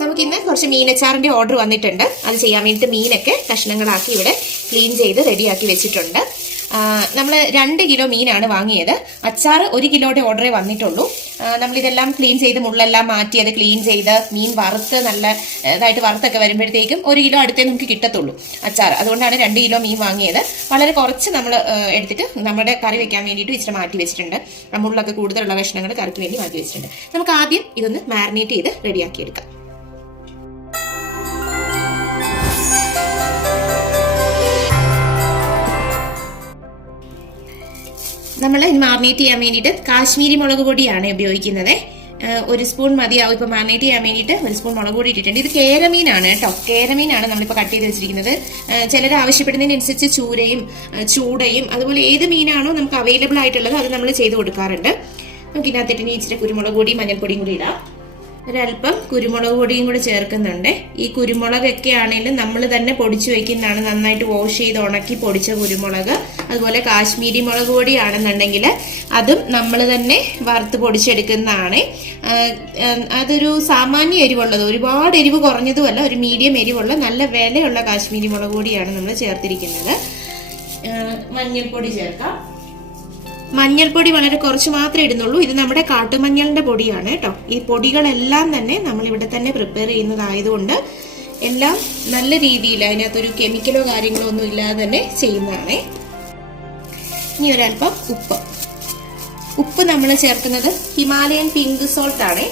നമുക്കിന്ന് കുറച്ച് മീനച്ചാറിന്റെ ഓർഡർ വന്നിട്ടുണ്ട്. അത് ചെയ്യാൻ വേണ്ടിയിട്ട് മീനൊക്കെ കഷ്ണങ്ങളാക്കി ഇവിടെ ക്ലീൻ ചെയ്ത് റെഡിയാക്കി വെച്ചിട്ടുണ്ട്. നമ്മൾ രണ്ട് കിലോ മീനാണ് വാങ്ങിയത്. അച്ചാർ ഒരു കിലോയുടെ ഓർഡറേ വന്നിട്ടുള്ളൂ. നമ്മളിതെല്ലാം ക്ലീൻ ചെയ്ത് മുള്ളെല്ലാം മാറ്റി അത് ക്ലീൻ ചെയ്ത് മീൻ വറുത്ത് നല്ല ഇതായിട്ട് വറുത്തൊക്കെ വരുമ്പോഴത്തേക്കും ഒരു കിലോ അടുത്തേ നമുക്ക് കിട്ടത്തുള്ളൂ അച്ചാർ. അതുകൊണ്ടാണ് രണ്ട് കിലോ മീൻ വാങ്ങിയത്. വളരെ കുറച്ച് നമ്മൾ എടുത്തിട്ട് നമ്മുടെ കറി വെക്കാൻ വേണ്ടിയിട്ട് ഇച്ചിരി മാറ്റി വെച്ചിട്ടുണ്ട്. മുള്ളൊക്കെ കൂടുതലുള്ള കഷ്ണങ്ങൾ കറിക്ക് വേണ്ടി മാറ്റി വെച്ചിട്ടുണ്ട്. നമുക്ക് ആദ്യം ഇതൊന്ന് മാരിനേറ്റ് ചെയ്ത് റെഡിയാക്കി എടുക്കാം. നമ്മൾ മാറിനേറ്റ് ചെയ്യാൻ വേണ്ടിയിട്ട് കാശ്മീരി മുളക് പൊടിയാണ് ഉപയോഗിക്കുന്നത്. ഒരു സ്പൂൺ മതിയാവും. ഇപ്പൊ മാറിനേറ്റ് ചെയ്യാൻ വേണ്ടിയിട്ട് ഒരു സ്പൂൺ മുളക് പൊടി ഇട്ടിട്ടുണ്ട്. ഇത് കേരമീനാണ് കേട്ടോ. കേരമീനാണ് നമ്മളിപ്പോൾ കട്ട് ചെയ്ത് വെച്ചിരിക്കുന്നത്. ചിലർ ആവശ്യപ്പെടുന്നതിനനുസരിച്ച് ചൂരയും ചൂടയും അതുപോലെ ഏത് മീനാണോ നമുക്ക് അവൈലബിൾ ആയിട്ടുള്ളത് അത് നമ്മൾ ചെയ്ത് കൊടുക്കാറുണ്ട്. നമുക്ക് ഇതിനകത്തിട്ട് ഇനി ഇച്ചിരി കുരുമുളക് പൊടിയും മഞ്ഞൾപ്പൊടിയും കൂടി ഇടാം. ഒരല്പം കുരുമുളക് പൊടിയും കൂടി ചേർക്കുന്നുണ്ട്. ഈ കുരുമുളകൊക്കെ ആണെങ്കിലും നമ്മൾ തന്നെ പൊടിച്ചു വെക്കുന്നതാണ്. നന്നായിട്ട് വാഷ് ചെയ്ത് ഉണക്കി പൊടിച്ച കുരുമുളക്. അതുപോലെ കാശ്മീരി മുളക് പൊടിയാണെന്നുണ്ടെങ്കിൽ അതും നമ്മൾ തന്നെ വറുത്ത് പൊടിച്ചെടുക്കുന്നതാണ്. അതൊരു സാമാന്യ എരിവുള്ളത്. ഒരുപാട് എരിവ് കുറഞ്ഞതുമല്ല ഒരു മീഡിയം എരിവുള്ള നല്ല വിലയുള്ള കാശ്മീരി മുളക് പൊടിയാണ് നമ്മൾ ചേർത്തിരിക്കുന്നത്. മഞ്ഞൾപ്പൊടി ചേർക്കാം. മഞ്ഞൾപ്പൊടി വളരെ കുറച്ച് മാത്രമേ ഇടുന്നുള്ളൂ. ഇത് നമ്മുടെ കാട്ടുമഞ്ഞളിന്റെ പൊടിയാണ് കേട്ടോ. ഈ പൊടികളെല്ലാം തന്നെ നമ്മൾ ഇവിടെ തന്നെ പ്രിപ്പയർ ചെയ്യുന്നതായതുകൊണ്ട് എല്ലാം നല്ല രീതിയിൽ അതിനകത്തൊരു കെമിക്കലോ കാര്യങ്ങളോ ഒന്നും ഇല്ലാതെ തന്നെ ചെയ്യുന്നതാണേ. ഇനി ഒരല്പം ഉപ്പ്. ഉപ്പ് നമ്മൾ ചേർക്കുന്നത് ഹിമാലയൻ പിങ്ക് സോൾട്ട് ആണ്.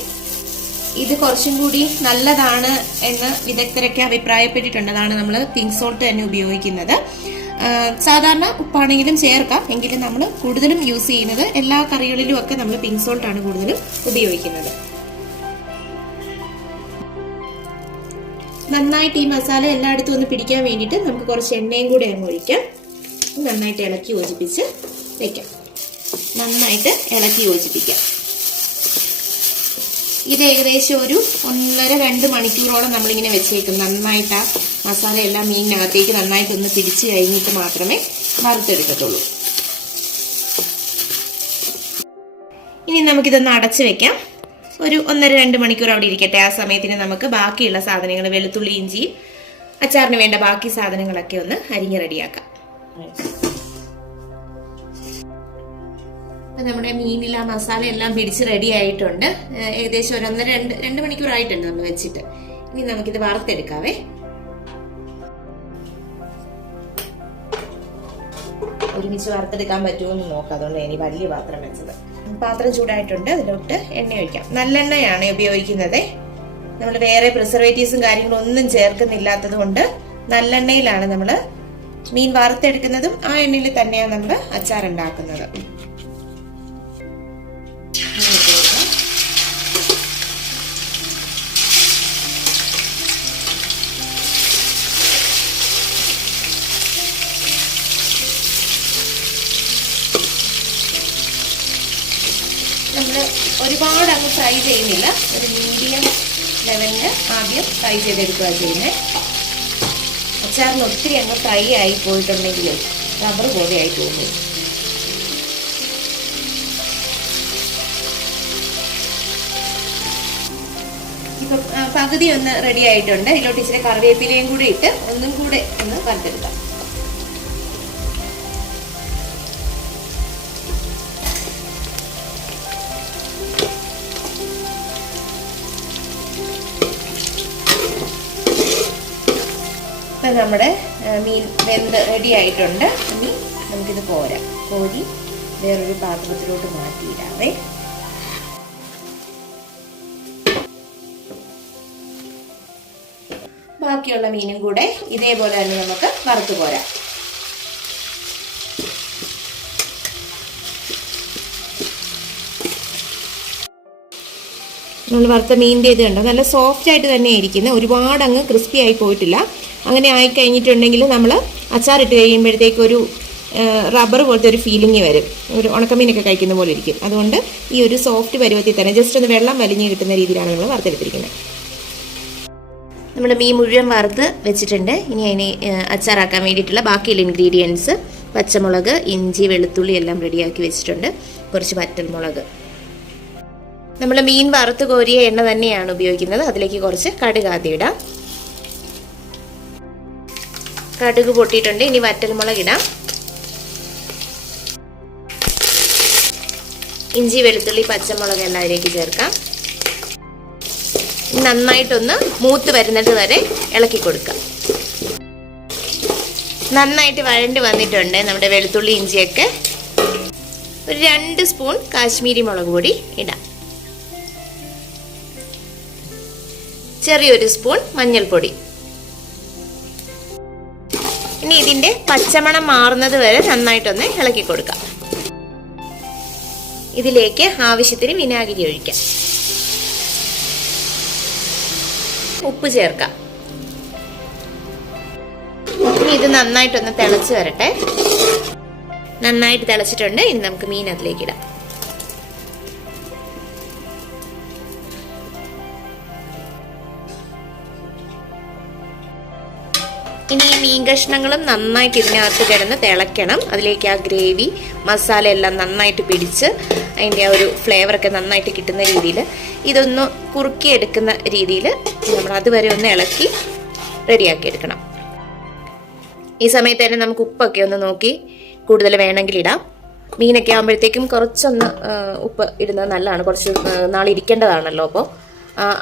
ഇത് കുറച്ചും കൂടി നല്ലതാണ് എന്ന് വിദഗ്ധരൊക്കെ അഭിപ്രായപ്പെട്ടിട്ടുണ്ട്. അതാണ് നമ്മൾ പിങ്ക് സോൾട്ട് തന്നെ ഉപയോഗിക്കുന്നത്. സാധാരണ ഉപ്പാണെങ്കിലും ചേർക്കാം. എങ്കിലും നമ്മൾ കൂടുതലും യൂസ് ചെയ്യുന്നത് എല്ലാ കറികളിലും ഒക്കെ നമ്മൾ പിങ്ക് സോൾട്ട് ആണ് കൂടുതലും ഉപയോഗിക്കുന്നത്. നന്നായിട്ട് ഈ മസാല എല്ലായിടത്തും ഒന്ന് പിടിക്കാൻ വേണ്ടിയിട്ട് നമുക്ക് കുറച്ച് എണ്ണയും കൂടി അങ്ങ് ഒഴിക്കാം. നന്നായിട്ട് ഇളക്കി യോജിപ്പിച്ച് വെക്കാം. നന്നായിട്ട് ഇളക്കി യോജിപ്പിക്കാം. ഇത് ഏകദേശം ഒരു ഒന്നര രണ്ട് മണിക്കൂറോളം നമ്മളിങ്ങനെ വെച്ചേക്കും. നന്നായിട്ട് ആ മസാല എല്ലാം മീനിനകത്തേക്ക് നന്നായിട്ട് ഒന്ന് പിടിച്ച് കഴിഞ്ഞിട്ട് മാത്രമേ വറുത്തെടുക്കത്തുള്ളൂ. ഇനി നമുക്കിതൊന്ന് അടച്ചു വെക്കാം. ഒരു ഒന്നര രണ്ട് മണിക്കൂർ അവിടെ ഇരിക്കട്ടെ. ആ സമയത്തിന് നമുക്ക് ബാക്കിയുള്ള സാധനങ്ങൾ വെളുത്തുള്ളി ഇഞ്ചി അച്ചാറിന് വേണ്ട ബാക്കി സാധനങ്ങളൊക്കെ ഒന്ന് അരിഞ്ഞ് റെഡിയാക്കാം. നമ്മുടെ മീനിൽ ആ മസാല എല്ലാം പിടിച്ച് റെഡി ആയിട്ടുണ്ട്. ഏകദേശം ഒരു ഒന്നര രണ്ട് രണ്ട് മണിക്കൂർ ആയിട്ടുണ്ട് നമ്മൾ വെച്ചിട്ട്. ഇനി നമുക്കിത് വറുത്തെടുക്കാവേ. ഒരുമിച്ച് വറുത്തെടുക്കാൻ പറ്റുമോ എന്ന് നോക്കാം. അതുകൊണ്ട് ഇനി വലിയ പാത്രം വെച്ചത്. പാത്രം ചൂടായിട്ടുണ്ട്. അതിലോട്ട് എണ്ണ ഒഴിക്കാം. നല്ലെണ്ണയാണ് ഉപയോഗിക്കുന്നത്. നമ്മൾ വേറെ പ്രിസർവേറ്റീവ്സും കാര്യങ്ങളും ഒന്നും ചേർക്കുന്നില്ലാത്തത് കൊണ്ട് നല്ലെണ്ണയിലാണ് നമ്മൾ മീൻ വറുത്തെടുക്കുന്നതും ആ എണ്ണയിൽ തന്നെയാണ് നമ്മൾ അച്ചാർ ഉണ്ടാക്കുന്നത് ഫ്രൈ ചെയ്യുന്നില്ല. ഒരു മീഡിയം ലെവലിൽ ആദ്യം ഫ്രൈ ചെയ്തെടുക്കുക ചെയ്യുന്നത് അച്ചാറിന് ഒത്തിരി അങ്ങ് ഫ്രൈ ആയി പോയിട്ടുണ്ടെങ്കിൽ റബ്ബർ പോലെയായി ആയി ഇപ്പം പകുതി ഒന്ന് റെഡി ആയിട്ടുണ്ട്. ഇതിലോട്ട് ഇച്ചിരി കറിവേപ്പിലയും കൂടി ഇട്ട് ഒന്നും കൂടെ ഒന്ന് വറുത്തെടുക്കാം. ഇപ്പം നമ്മുടെ മീൻ വെന്ത് റെഡി ആയിട്ടുണ്ട്. ഇനി നമുക്കിത് കോരാം. കോരി വേറൊരു പാത്രത്തിലോട്ട് മാറ്റിയിടാവേ. ബാക്കിയുള്ള മീനും കൂടെ ഇതേപോലെ തന്നെ നമുക്ക് വറുത്ത് പോരാം നമ്മൾ വറുത്ത മീനിന്റെ ഇത് കണ്ടോ? നല്ല സോഫ്റ്റ് ആയിട്ട് തന്നെ ഇരിക്കുന്നത് ഒരുപാട് അങ്ങ് ക്രിസ്പി ആയി പോയിട്ടില്ല. അങ്ങനെ ആയി കഴിഞ്ഞിട്ടുണ്ടെങ്കിൽ നമ്മൾ അച്ചാറിട്ട് കഴിയുമ്പോഴത്തേക്ക് ഒരു റബ്ബർ പോലത്തെ ഒരു ഫീലിംഗ് വരും. ഒരു ഉണക്കമീനൊക്കെ കഴിക്കുന്ന പോലെ ഇരിക്കും. അതുകൊണ്ട് ഈ ഒരു സോഫ്റ്റ് പരുവത്തിൽ തന്നെ ജസ്റ്റ് ഒന്ന് വെള്ളം വലിഞ്ഞ് കിട്ടുന്ന രീതിയിലാണ് നമ്മൾ വറുത്തെടുത്തിരിക്കുന്നത്. നമ്മുടെ മീൻ മുഴുവൻ വറുത്ത് വെച്ചിട്ടുണ്ട്. ഇനി അതിനെ അച്ചാറാക്കാൻ വേണ്ടിയിട്ടുള്ള ബാക്കിയുള്ള ഇൻഗ്രീഡിയൻസ് പച്ചമുളക് ഇഞ്ചി വെളുത്തുള്ളി എല്ലാം റെഡിയാക്കി വെച്ചിട്ടുണ്ട്. കുറച്ച് വറ്റൽമുളക്. നമ്മൾ മീൻ വറുത്ത് കോരിയ എണ്ണ തന്നെയാണ് ഉപയോഗിക്കുന്നത്. അതിലേക്ക് കുറച്ച് കടുകാതി ഇടാം. കടുക് പൊട്ടിയിട്ടുണ്ട്. ഇനി വറ്റൽമുളക് ഇടാം ഇഞ്ചി വെളുത്തുള്ളി പച്ചമുളക് എല്ലാം അതിലേക്ക് ചേർക്കാം. നന്നായിട്ടൊന്ന് മൂത്ത് വരുന്നത് വരെ ഇളക്കി കൊടുക്കാം. നന്നായിട്ട് വഴണ്ട് വന്നിട്ടുണ്ട് നമ്മുടെ വെളുത്തുള്ളി ഇഞ്ചിയൊക്കെ. ഒരു രണ്ട് സ്പൂൺ കാശ്മീരി മുളക് പൊടി ഇടാം. ചെറിയൊരു സ്പൂൺ മഞ്ഞൾപ്പൊടി. ഇതിന്റെ പച്ചമണം മാറുന്നത് വരെ നന്നായിട്ടൊന്ന് ഇളക്കി കൊടുക്കാം. ഇതിലേക്ക് ആവശ്യത്തിന് വിനാഗിരി ഒഴിക്കാം. ഉപ്പ് ചേർക്കാം. ഇനി ഇത് നന്നായിട്ടൊന്ന് തിളച്ച് വരട്ടെ. നന്നായിട്ട് തിളച്ചിട്ടുണ്ട്. ഇനി നമുക്ക് മീൻ അതിലേക്ക് ഇടാം. മീൻ കഷ്ണങ്ങളും നന്നായിട്ട് ഇതിനകത്ത് കിടന്ന് തിളയ്ക്കണം. അതിലേക്ക് ആ ഗ്രേവി മസാല എല്ലാം നന്നായിട്ട് പിടിച്ച് അതിന്റെ ആ ഒരു ഫ്ലേവറൊക്കെ നന്നായിട്ട് കിട്ടുന്ന രീതിയിൽ ഇതൊന്ന് കുറുക്കി എടുക്കുന്ന രീതിയിൽ നമ്മൾ അതുവരെ ഒന്ന് ഇളക്കി റെഡിയാക്കി എടുക്കണം. ഈ സമയത്ത് തന്നെ നമുക്ക് ഉപ്പൊക്കെ ഒന്ന് നോക്കി കൂടുതൽ വേണമെങ്കിൽ ഇടാം. മീനൊക്കെ ആകുമ്പോഴത്തേക്കും കുറച്ചൊന്ന് ഉപ്പ് ഇടുന്നത് നല്ലതാണ്. കുറച്ച് നാളിരിക്കേണ്ടതാണല്ലോ അപ്പോൾ.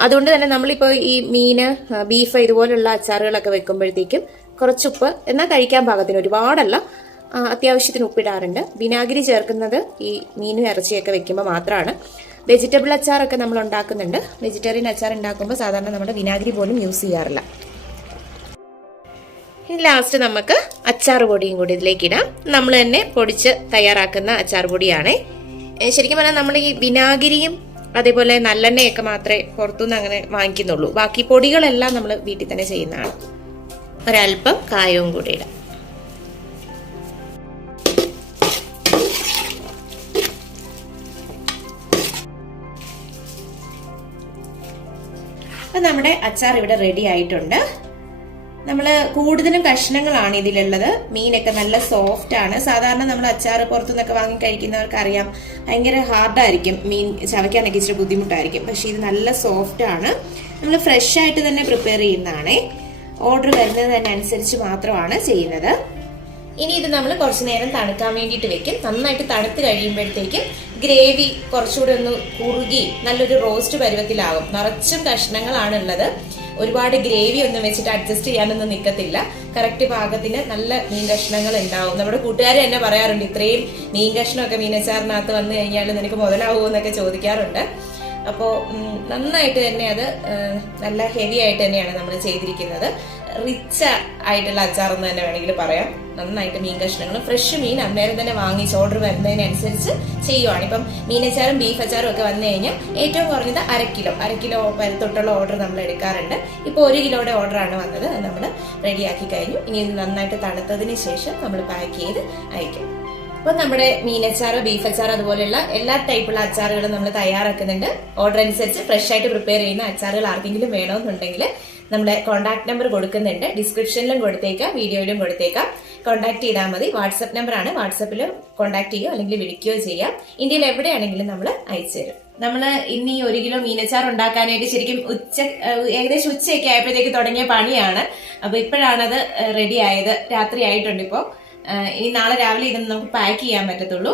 അതുകൊണ്ട് തന്നെ നമ്മളിപ്പോൾ ഈ മീന് ബീഫ് ഇതുപോലുള്ള അച്ചാറുകളൊക്കെ വെക്കുമ്പോഴത്തേക്കും കുറച്ച് ഉപ്പ് എന്നാൽ കഴിക്കാൻ പാകത്തിന് ഒരുപാടല്ല. അത്യാവശ്യത്തിന് ഉപ്പിടാറുണ്ട്. വിനാഗിരി ചേർക്കുന്നത് ഈ മീനും ഇറച്ചിയൊക്കെ വെക്കുമ്പോൾ മാത്രമാണ് വെജിറ്റബിൾ അച്ചാറൊക്കെ നമ്മൾ ഉണ്ടാക്കുന്നുണ്ട്. വെജിറ്റേറിയൻ അച്ചാർ ഉണ്ടാക്കുമ്പോൾ സാധാരണ നമ്മുടെ വിനാഗിരി പോലും യൂസ് ചെയ്യാറില്ല. ഇനി ലാസ്റ്റ് നമുക്ക് അച്ചാർ പൊടിയും കൂടി ഇതിലേക്ക് ഇടാം. നമ്മൾ തന്നെ പൊടിച്ച് തയ്യാറാക്കുന്ന അച്ചാർ പൊടിയാണ്. ശരിക്കും പറഞ്ഞാൽ നമ്മൾ ഈ വിനാഗിരിയും അതേപോലെ നല്ലെണ്ണയൊക്കെ മാത്രമേ പുറത്തുനിന്ന് അങ്ങനെ വാങ്ങിക്കുന്നുള്ളൂ. ബാക്കി പൊടികളെല്ലാം നമ്മൾ വീട്ടിൽ തന്നെ ചെയ്യുന്നതാണ്. ഒരല്പം കായവും കൂടി ഇടാം. അപ്പം നമ്മുടെ അച്ചാർ ഇവിടെ റെഡി ആയിട്ടുണ്ട്. നമ്മൾ കൂടുതലും കഷ്ണങ്ങളാണ് ഇതിലുള്ളത്. മീനൊക്കെ നല്ല സോഫ്റ്റ് ആണ്. സാധാരണ നമ്മൾ അച്ചാർ പുറത്തുനിന്നൊക്കെ വാങ്ങി കഴിക്കുന്നവർക്ക് അറിയാം ഭയങ്കര ഹാർഡായിരിക്കും മീൻ ചവയ്ക്കാനൊക്കെ ഇച്ചിരി ബുദ്ധിമുട്ടായിരിക്കും. പക്ഷേ ഇത് നല്ല സോഫ്റ്റ് ആണ്. നമ്മൾ ഫ്രഷ് ആയിട്ട് തന്നെ പ്രിപ്പയർ ചെയ്യുന്നതാണേ. ഓർഡർ വരുന്നതിനനുസരിച്ച് മാത്രമാണ് ചെയ്യുന്നത്. ഇനി ഇത് നമ്മൾ കുറച്ചു നേരം തണുക്കാൻ വേണ്ടിയിട്ട് വെക്കും. നന്നായിട്ട് തണുത്ത് കഴിയുമ്പോഴത്തേക്കും ഗ്രേവി കുറച്ചുകൂടെ ഒന്ന് കുറുകി നല്ലൊരു റോസ്റ്റ് പരുവത്തിലാകും നിറച്ചും കഷ്ണങ്ങളാണ് ഉള്ളത് ഒരുപാട് ഗ്രേവി ഒന്നും വെച്ചിട്ട് അഡ്ജസ്റ്റ് ചെയ്യാനൊന്നും നിൽക്കത്തില്ല കറക്റ്റ് പാകത്തിന് നല്ല മീൻ കഷ്ണങ്ങൾ ഉണ്ടാവും നമ്മുടെ കൂട്ടുകാർ തന്നെ പറയാറുണ്ട് ഇത്രയും മീൻ കഷ്ണമൊക്കെ മീനച്ചാറിനകത്ത് വന്നു കഴിഞ്ഞാൽ നിനക്ക് മുതലാവുമോ എന്നൊക്കെ ചോദിക്കാറുണ്ട്. അപ്പോൾ നന്നായിട്ട് തന്നെ അത് നല്ല ഹെവി ആയിട്ട് തന്നെയാണ് നമ്മൾ ചെയ്തിരിക്കുന്നത്. റിച്ച് ആയിട്ടുള്ള അച്ചാർ എന്ന് തന്നെ വേണമെങ്കിൽ പറയാം. നന്നായിട്ട് മീൻ കഷ്ണങ്ങൾ ഫ്രഷ് മീൻ അന്നേരം തന്നെ വാങ്ങിച്ച് ഓർഡർ വരുന്നതിനനുസരിച്ച് ചെയ്യുവാണ്. ഇപ്പം മീനച്ചാറും ബീഫ് അച്ചാറും ഒക്കെ വന്നു കഴിഞ്ഞാൽ ഏറ്റവും കുറഞ്ഞത് അര കിലോ അര കിലോ തൊട്ടുള്ള ഓർഡർ നമ്മൾ എടുക്കാറുണ്ട്. ഇപ്പോൾ ഒരു കിലോയുടെ ഓർഡറാണ് വന്നത്. നമ്മൾ റെഡിയാക്കി കഴിഞ്ഞു. ഇനി ഇത് നന്നായിട്ട് തണുത്തതിന് ശേഷം നമ്മൾ പാക്ക് ചെയ്ത് അയക്കും അപ്പോൾ നമ്മുടെ മീനച്ചാറ് ബീഫ് അച്ചാർ അതുപോലെയുള്ള എല്ലാ ടൈപ്പുള്ള അച്ചാറുകളും നമ്മൾ തയ്യാറാക്കുന്നുണ്ട്. ഓർഡർ അനുസരിച്ച് ഫ്രഷ് ആയിട്ട് പ്രിപ്പയർ ചെയ്യുന്ന അച്ചാറുകൾ ആർക്കെങ്കിലും വേണമെന്നുണ്ടെങ്കിൽ നമ്മുടെ കോൺടാക്ട് നമ്പർ കൊടുക്കുന്നുണ്ട്. ഡിസ്ക്രിപ്ഷനിലും കൊടുത്തേക്കാം വീഡിയോയിലും കൊടുത്തേക്കാം. കോൺടാക്ട് ചെയ്താൽ മതി. വാട്സപ്പ് നമ്പറാണ് വാട്സപ്പിൽ കോൺടാക്ട് ചെയ്യുകയോ അല്ലെങ്കിൽ വിളിക്കുകയോ ചെയ്യാം. ഇന്ത്യയിൽ എവിടെയാണെങ്കിലും നമ്മൾ അയച്ചു തരും. നമ്മൾ ഇന്ന് ഈ ഒരു കിലോ മീനച്ചാർ ഉണ്ടാക്കാനായിട്ട് ശരിക്കും ഉച്ച ഏകദേശം ഉച്ചയൊക്കെ ആയപ്പോഴത്തേക്ക് തുടങ്ങിയ പണിയാണ്. അപ്പൊ ഇപ്പോഴാണത് റെഡി ആയത്. രാത്രി ആയിട്ടുണ്ട് ഇപ്പോൾ ഇനി നാളെ രാവിലെ ഇതൊന്നും നമുക്ക് പാക്ക് ചെയ്യാൻ പറ്റത്തുള്ളൂ.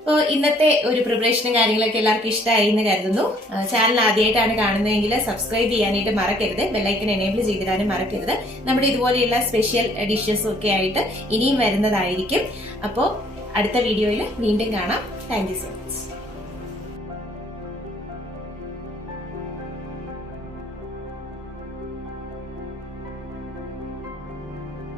അപ്പോൾ ഇന്നത്തെ ഒരു പ്രിപ്പറേഷനും കാര്യങ്ങളൊക്കെ എല്ലാവർക്കും ഇഷ്ടമായി എന്ന് കരുതുന്നു. ചാനൽ ആദ്യമായിട്ടാണ് കാണുന്നതെങ്കിൽ സബ്സ്ക്രൈബ് ചെയ്യാനായിട്ട് മറക്കരുത്. ബെല്ലൈക്കൻ എനേബിൾ ചെയ്തിടാനും മറക്കരുത്. നമ്മുടെ ഇതുപോലെയുള്ള സ്പെഷ്യൽ ഡിഷസും ഒക്കെ ആയിട്ട് ഇനിയും വരുന്നതായിരിക്കും. അപ്പോൾ അടുത്ത വീഡിയോയിൽ വീണ്ടും കാണാം. Thank so much